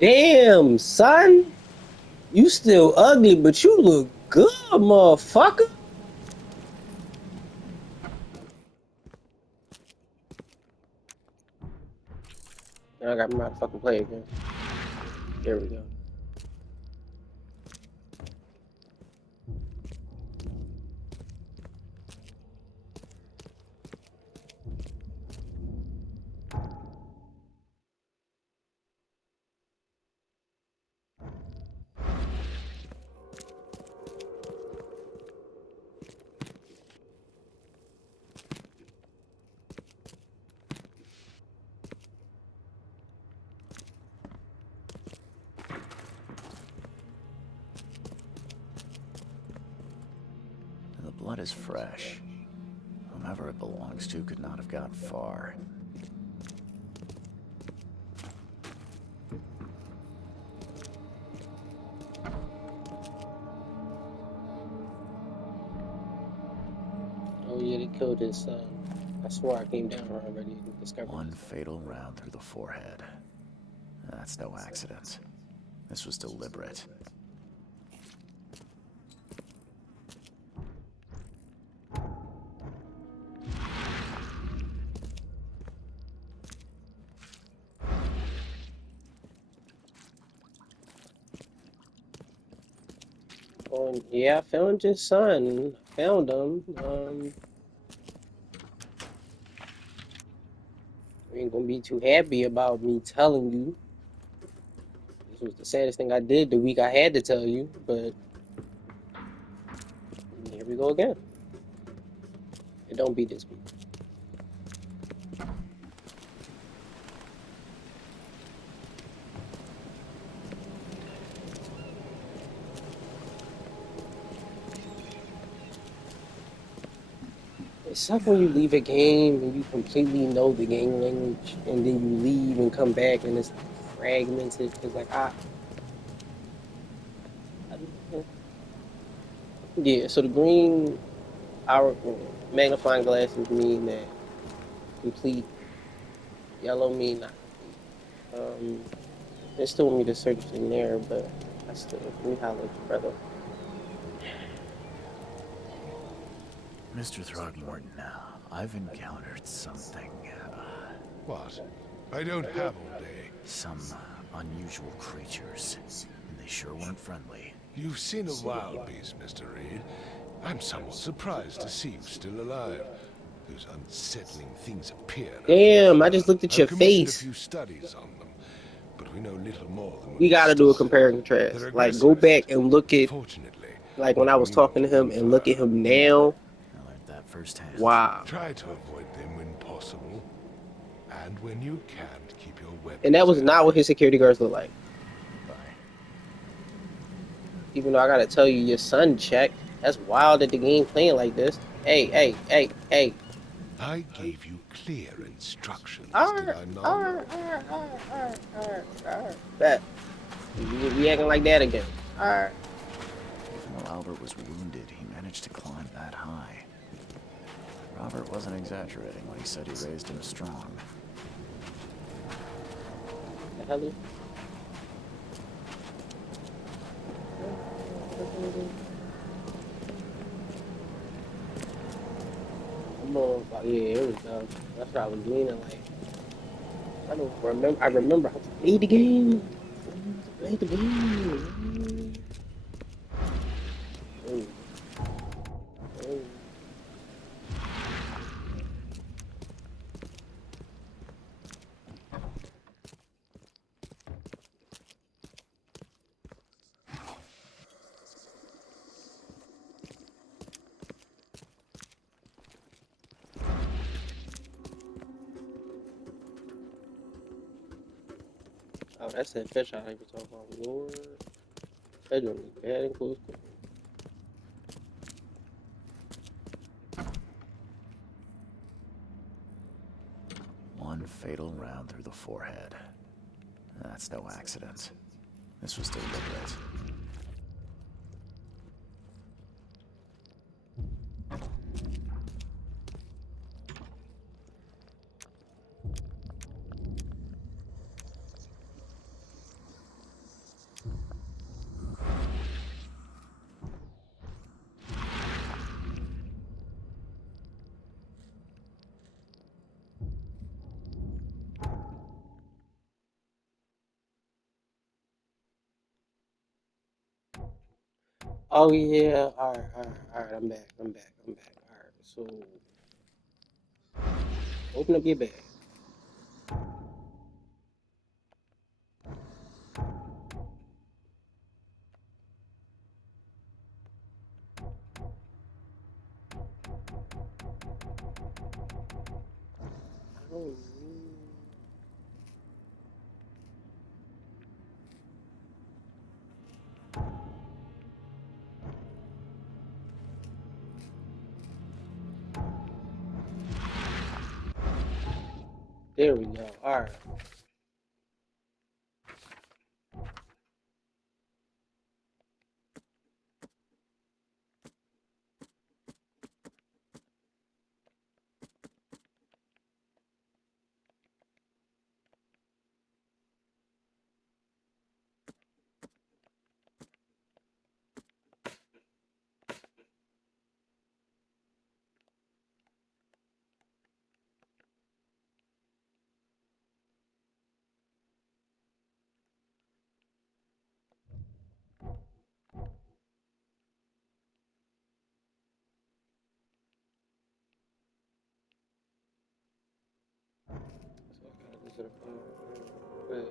Damn, son. You still ugly, but you look good, motherfucker. Now I got my fucking play again. There we go. The blood is fresh. Whomever it belongs to could not have got far. Oh yeah, they killed his son. I swore I came down here already and discovered One this. fatal round through the forehead. That's no accident. This was deliberate. Oh yeah, I found his son. Found him. You ain't gonna be too happy about me telling you. This was the saddest thing I did the week I had to tell you, but here we go again. It don't be this week. It sucks when you leave a game and you completely know the game language, and then you leave and come back and it's like fragmented. Cause like I yeah. So the green our magnifying glasses mean that complete. Yellow mean not complete. They still want me to search in there, but I still let me holler at you, brother. Mr. Throgmorton, I've encountered something, What? I don't have all day. some unusual creatures. And they sure weren't friendly. You've seen a wild beast, Mr. Reed. I'm somewhat surprised to see you still alive. Those unsettling things appear out of Damn, I fur. just looked at your I've commissioned a face. few studies on them, but we know little more than We what was gotta do a started. compare and They're contrast. Like, go aggressive, back but and look at fortunately, like when not I was immune talking to to him human and look at fire. him now. I learned that firsthand. Wow. Try to avoid them when possible, and when you can't, keep your And that weapons was not what handy. his security guards look like. Goodbye. Even though I gotta tell you, your son checked. That's wild that the game playing like this. Hey, hey, hey, hey. I gave you clear instructions, did Arr, I not? arr, arr, arr, arr, arr, arr. Bet. We acting like that again. Arr. Even though Albert was wounded, he managed to climb that high. Robert wasn't exaggerating when he said he raised him strong. The hell is... Come on, yeah, here we go. That's what I was leaning like. I don't remember. I remember how to play the game. I remember how to play the game. Oh, oh. Oh, that's that fish I was talking about. Lord, that joint is bad and close cooking. One fatal round through the forehead. That's no accident. This was deliberate. Oh yeah. All right. I'm back. I'm back. All right. So open up your bag. I don't. There we go. All right. So I gotta go to the phone. Wait.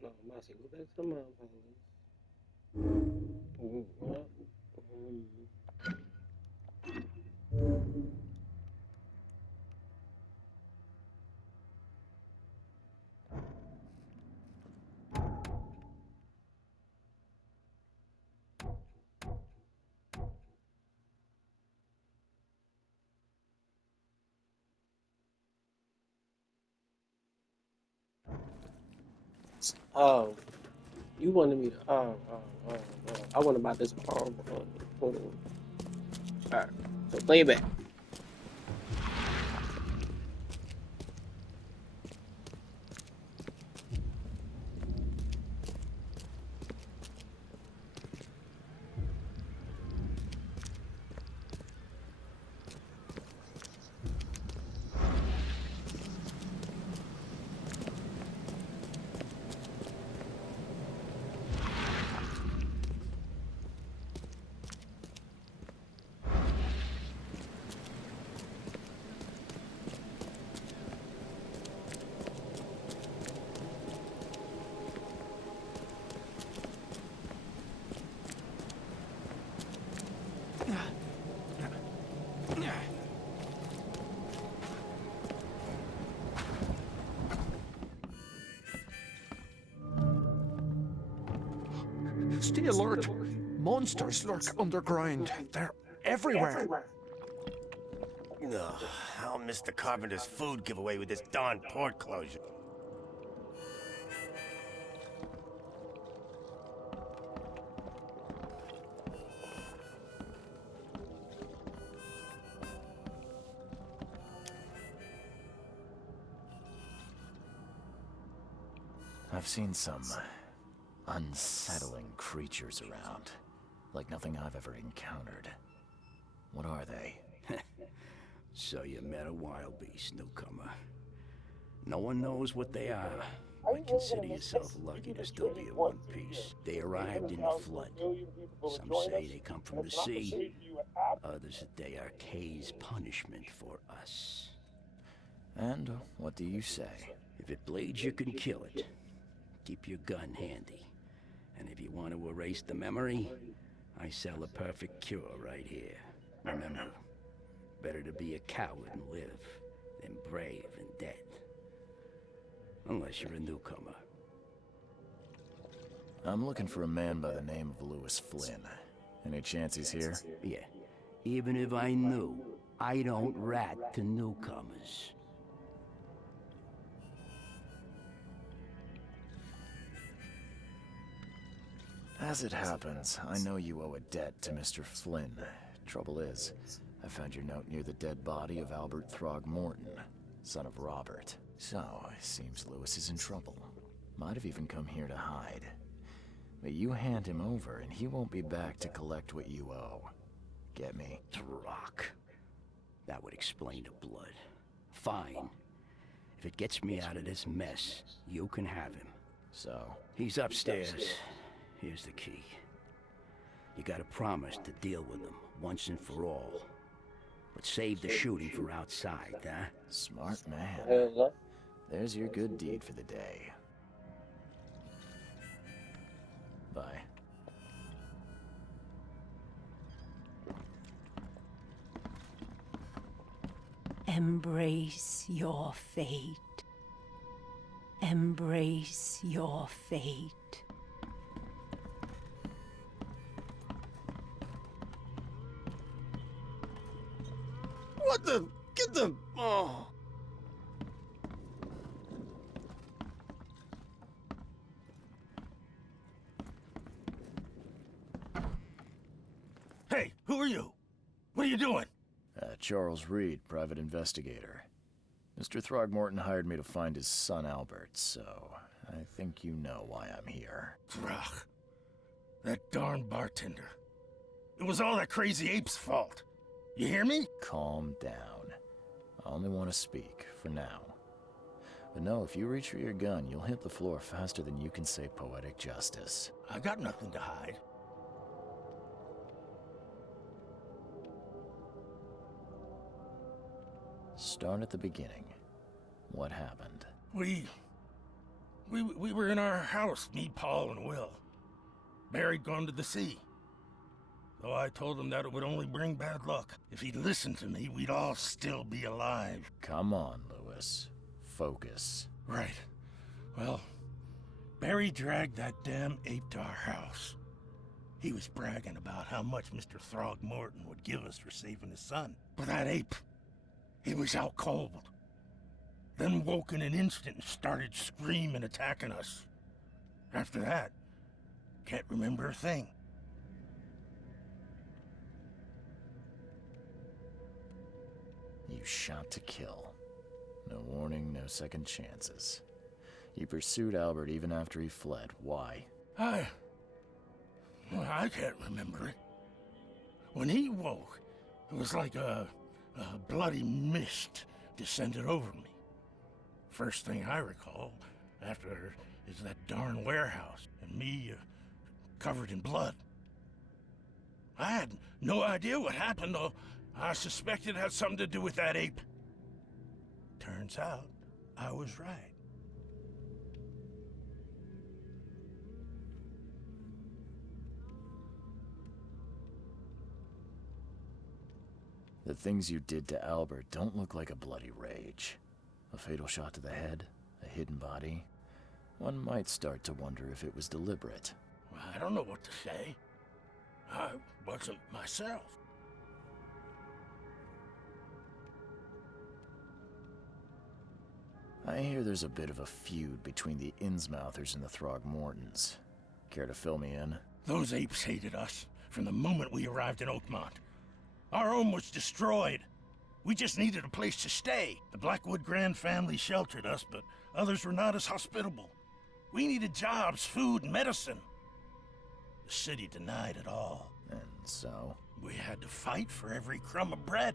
No, Marcy, go back to the mom, please. What? Oh, you wanted me to. I want about this arm. Hold on. All right. So play it back. Stay alert. Monsters lurk underground. They're everywhere. Ugh, I'll miss the carpenter's food giveaway with this darn port closure. I've seen some unsettling creatures around, like nothing I've ever encountered. What are they? So you met a wild beast, newcomer. No one knows what they are, but consider yourself lucky to still be in one piece. They arrived in the flood. Some say they come from the sea. Others that they are Kay's punishment for us. And what do you say? If it bleeds, you can kill it. Keep your gun handy. And if you want to erase the memory, I sell a perfect cure right here. Remember, better to be a coward and live than brave and dead. Unless you're a newcomer. I'm looking for a man by the name of Lewis Flynn. Any chance he's here? Yeah. Even if I knew, I don't rat to newcomers. As it happens, I know you owe a debt to Mr. Flynn. Trouble is, I found your note near the dead body of Albert Throgmorton, son of Robert. So, it seems Lewis is in trouble. Might have even come here to hide. But you hand him over, and he won't be back to collect what you owe. Get me? Throck. That would explain the blood. Fine. If it gets me out of this mess, you can have him. So? He's upstairs. Here's the key. You gotta promise to deal with him, once and for all. But save the shooting for outside, huh? Smart man. Hello? There's your good deed for the day. Bye. Embrace your fate. Embrace your fate. What the? Get the... Oh. Hey, who are you? What are you doing? Charles Reed, private investigator. Mr. Throgmorton hired me to find his son Albert, so I think you know why I'm here. Ugh. That darn bartender. It was all that crazy ape's fault. You hear me? Calm down. I only want to speak, for now. But no, if you reach for your gun, you'll hit the floor faster than you can say poetic justice. I got nothing to hide. Start at the beginning. What happened? We were in our house, me, Paul, and Will. Barry'd gone to the sea. Though I told him that it would only bring bad luck. If he'd listened to me, we'd all still be alive. Come on, Lewis. Focus. Right. Well, Barry dragged that damn ape to our house. He was bragging about how much Mr. Throgmorton would give us for saving his son. But that ape, he was out cold. Then woke in an instant and started screaming, attacking us. After that, can't remember a thing. You shot to kill. No warning, no second chances. You pursued Albert even after he fled. Why? I can't remember it. When he woke, it was like a bloody mist descended over me. First thing I recall after is that darn warehouse and me covered in blood. I had no idea what happened, though. I suspected it had something to do with that ape. Turns out, I was right. The things you did to Albert don't look like a bloody rage. A fatal shot to the head, a hidden body. One might start to wonder if it was deliberate. I don't know what to say. I wasn't myself. I hear there's a bit of a feud between the Innsmouthers and the Throgmortons. Care to fill me in? Those apes hated us from the moment we arrived in Oakmont. Our home was destroyed. We just needed a place to stay. The Blackwood Grand family sheltered us, but others were not as hospitable. We needed jobs, food, and medicine. The city denied it all. And so? We had to fight for every crumb of bread.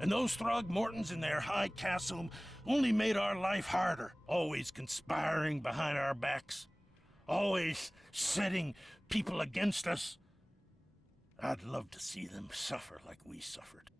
And those Throgmortons in their high castle only made our life harder, always conspiring behind our backs, always setting people against us. I'd love to see them suffer like we suffered.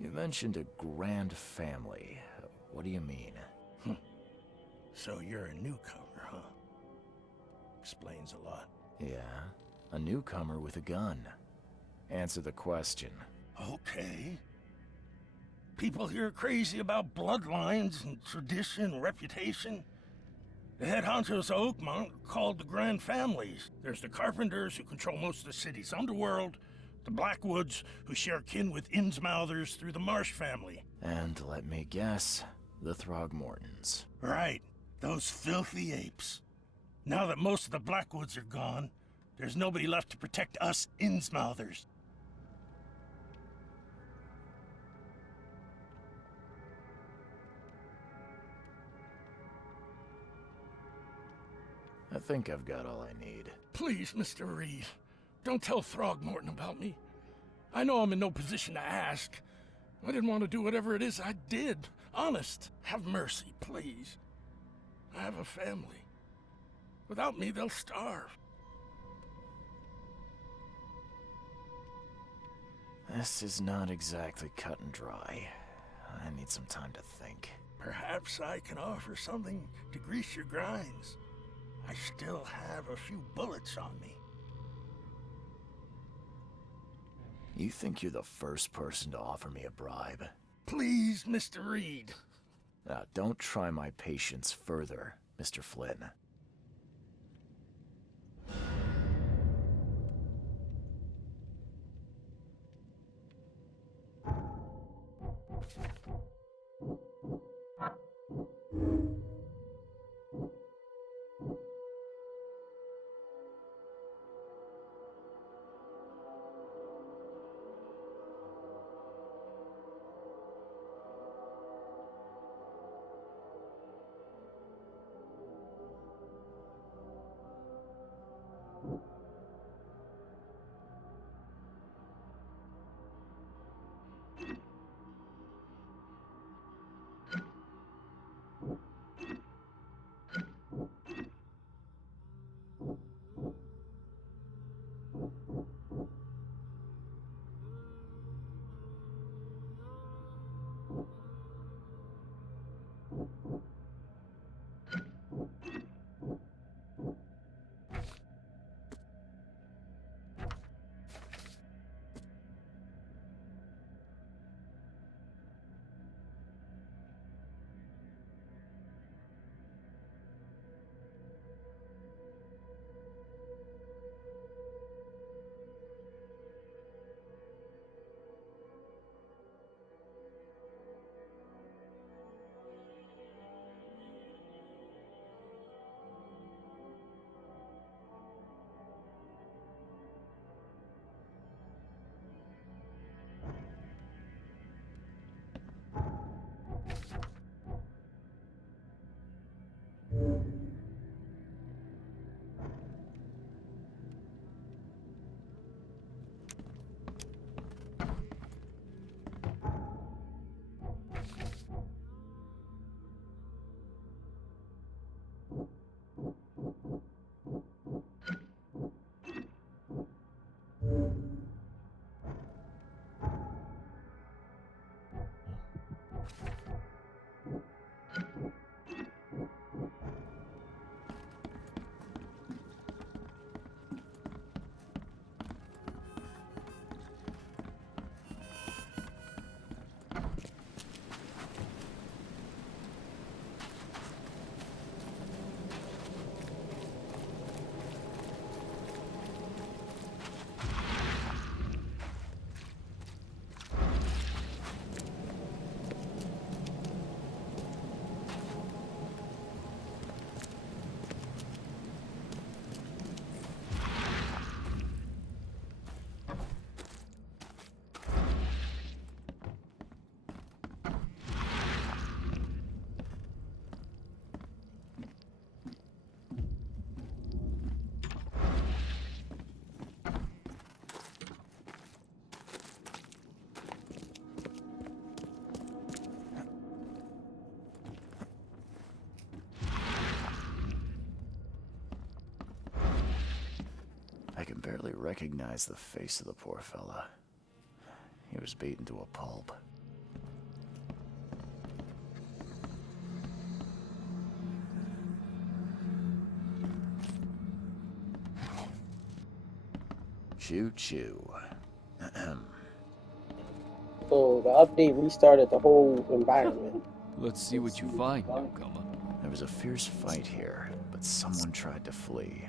You mentioned a grand family. What do you mean? So you're a newcomer, huh? Explains a lot. Yeah, a newcomer with a gun. Answer the question. Okay. People here are crazy about bloodlines and tradition and reputation. The head honchos of Oakmont are called the Grand Families. There's the Carpenters, who control most of the city's underworld, the Blackwoods, who share kin with Innsmouthers through the Marsh family. And let me guess, the Throgmortons. Right, those filthy apes. Now that most of the Blackwoods are gone, there's nobody left to protect us Innsmouthers. I think I've got all I need. Please, Mr. Reed, don't tell Throgmorton about me. I know I'm in no position to ask. I didn't want to do whatever it is I did. Honest, have mercy, please. I have a family. Without me, they'll starve. This is not exactly cut and dry. I need some time to think. Perhaps I can offer something to grease your grinds. I still have a few bullets on me. You think you're the first person to offer me a bribe? Please, Mr. Reed. Now, don't try my patience further, Mr. Flynn. barely recognized the face of the poor fella. He was beaten to a pulp. Choo-choo. So the update restarted the whole environment. Let's see what you find, newcomer. There was a fierce fight here, but someone tried to flee.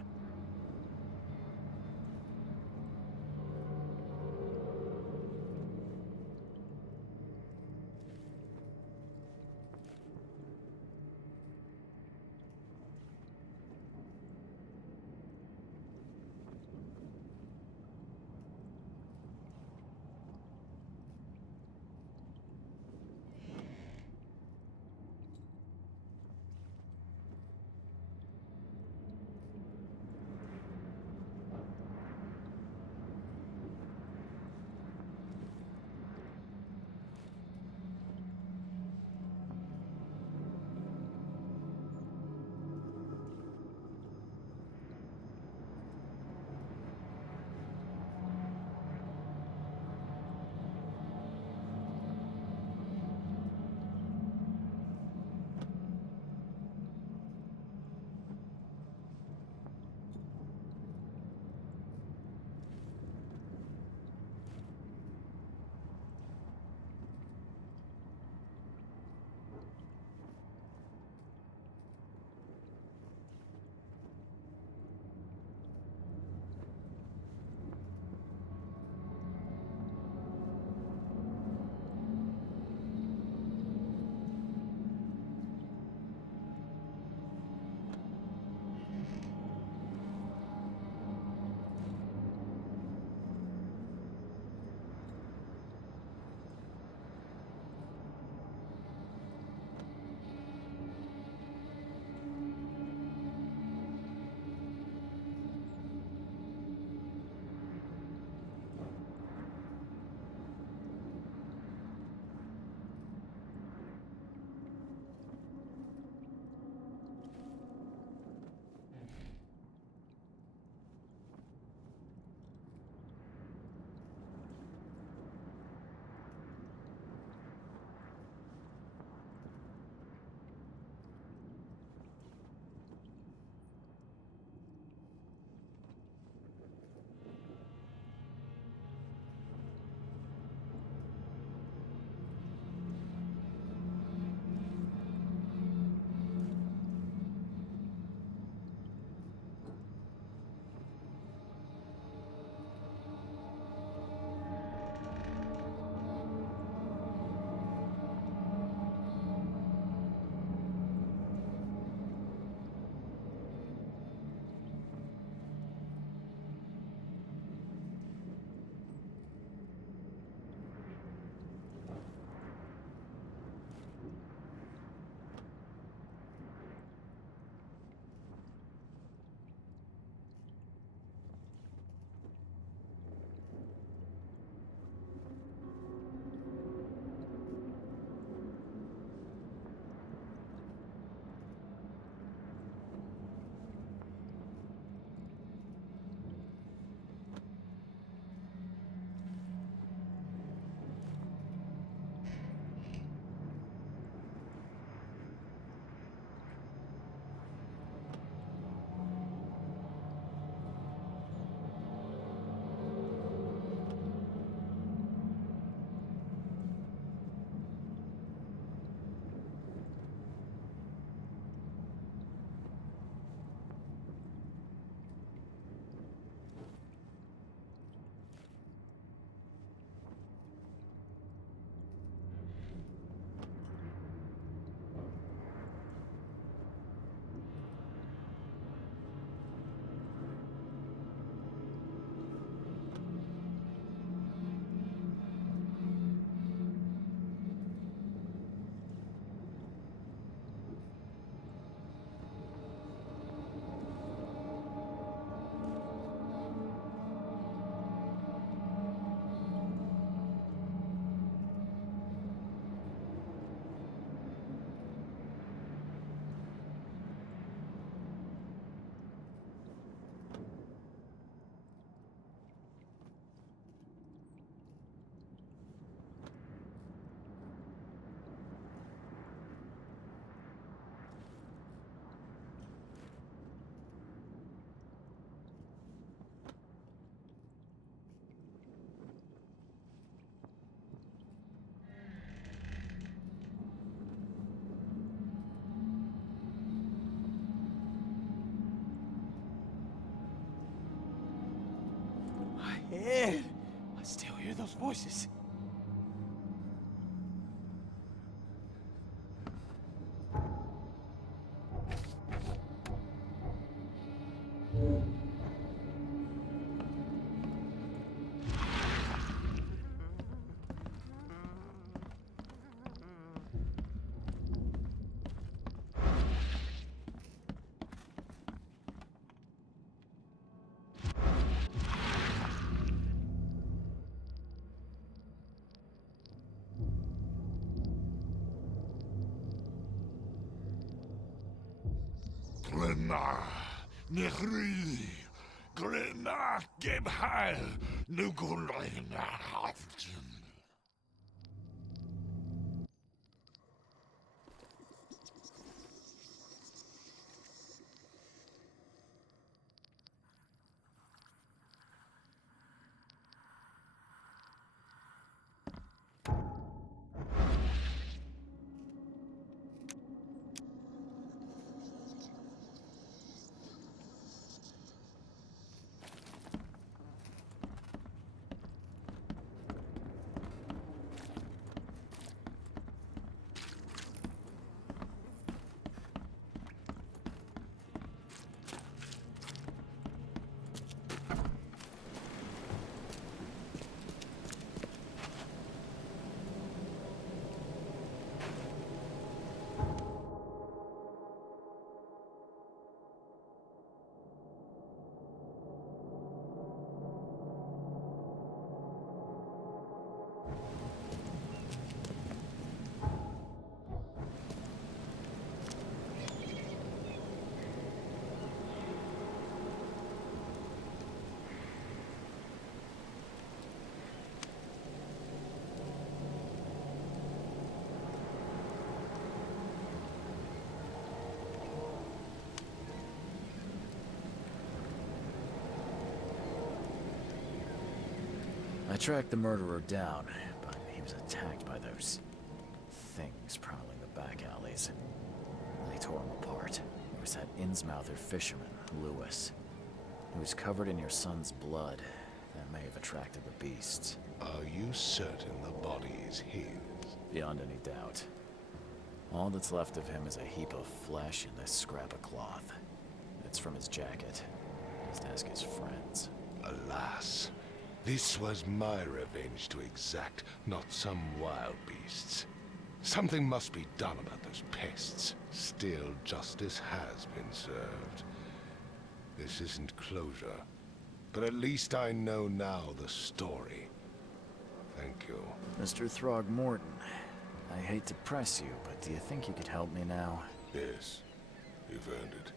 Ed! I still hear those voices. Glenna, Nehri, Glenna, Gebheil, Nugulina, Hafton. I tracked the murderer down, but he was attacked by those things prowling the back alleys. They tore him apart. There was that Innsmouther fisherman, Lewis. He was covered in your son's blood. That may have attracted the beasts. Are you certain the body is his? Beyond any doubt. All that's left of him is a heap of flesh and this scrap of cloth. It's from his jacket. Just ask his friends. Alas, this was my revenge to exact, not some wild beast's. Something must be done about those pests. Still, justice has been served. This isn't closure, but at least I know now the story. Thank you. Mr. Throgmorton, I hate to press you, but do you think you could help me now? Yes, you've earned it.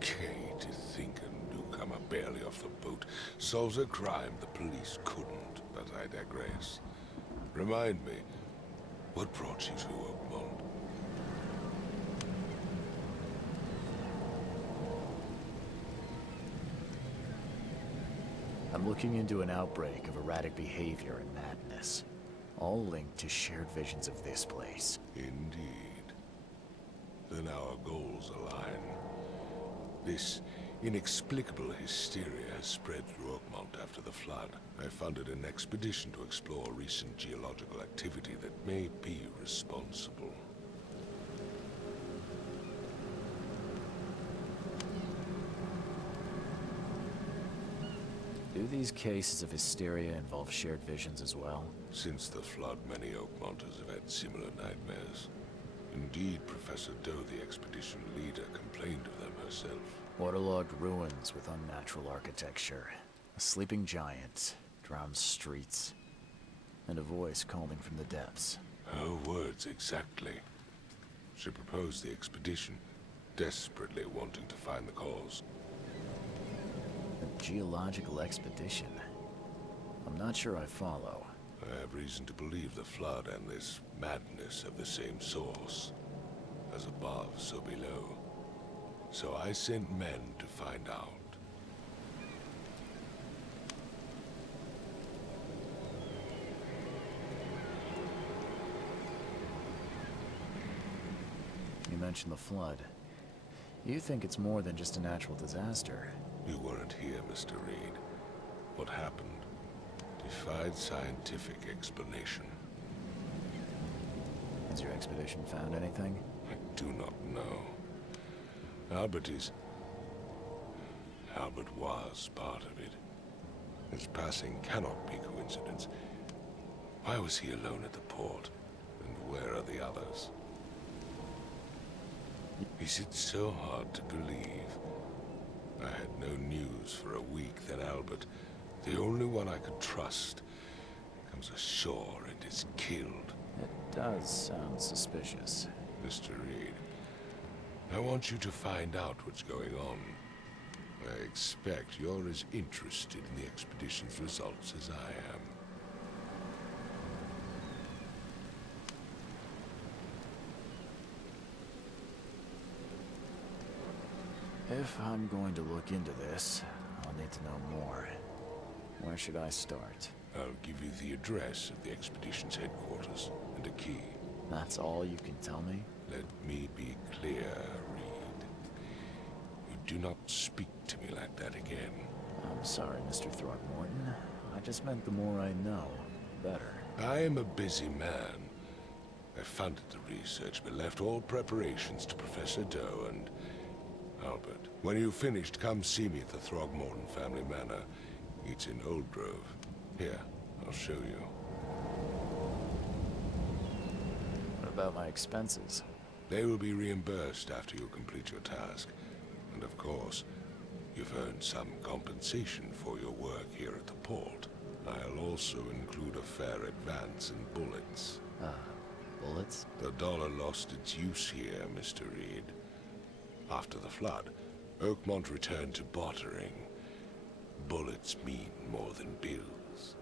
Kay, to think a newcomer barely off the boat solves a crime the police couldn't, but I digress. Remind me, what brought you to Oakmont? I'm looking into an outbreak of erratic behavior and madness, all linked to shared visions of this place. Indeed. Then our goals align. This inexplicable hysteria has spread through Oakmont after the flood. I funded an expedition to explore recent geological activity that may be responsible. Do these cases of hysteria involve shared visions as well? Since the flood, many Oakmonters have had similar nightmares. Indeed, Professor Doe, the expedition leader, complained of them herself. Waterlogged ruins with unnatural architecture, a sleeping giant, drowned streets, and a voice calling from the depths. Her words exactly. She proposed the expedition, desperately wanting to find the cause. A geological expedition? I'm not sure I follow. I have reason to believe the flood and this madness have the same source. As above, so below. So I sent men to find out. You mentioned the flood. You think it's more than just a natural disaster? You weren't here, Mr. Reed. What happened defied scientific explanation. Has your expedition found anything? I do not know. Albert was part of it. His passing cannot be coincidence. Why was he alone at the port? And where are the others? Is it so hard to believe? I had no news for a week, then Albert, the only one I could trust, comes ashore and is killed. It does sound suspicious. Mr. Reed, I want you to find out what's going on. I expect you're as interested in the expedition's results as I am. If I'm going to look into this, I'll need to know more. Where should I start? I'll give you the address of the expedition's headquarters and a key. That's all you can tell me? Let me be clear, Reed. You do not speak to me like that again. I'm sorry, Mr. Throckmorton. I just meant the more I know, the better. I am a busy man. I funded the research, but left all preparations to Professor Doe and Albert. When you've finished, come see me at the Throgmorton family manor. It's in Old Grove. Here, I'll show you. What about my expenses? They will be reimbursed after you complete your task. And of course, you've earned some compensation for your work here at the port. I'll also include a fair advance in bullets. Bullets? The dollar lost its use here, Mr. Reed. After the flood, Oakmont returned to bartering. Bullets mean more than bills.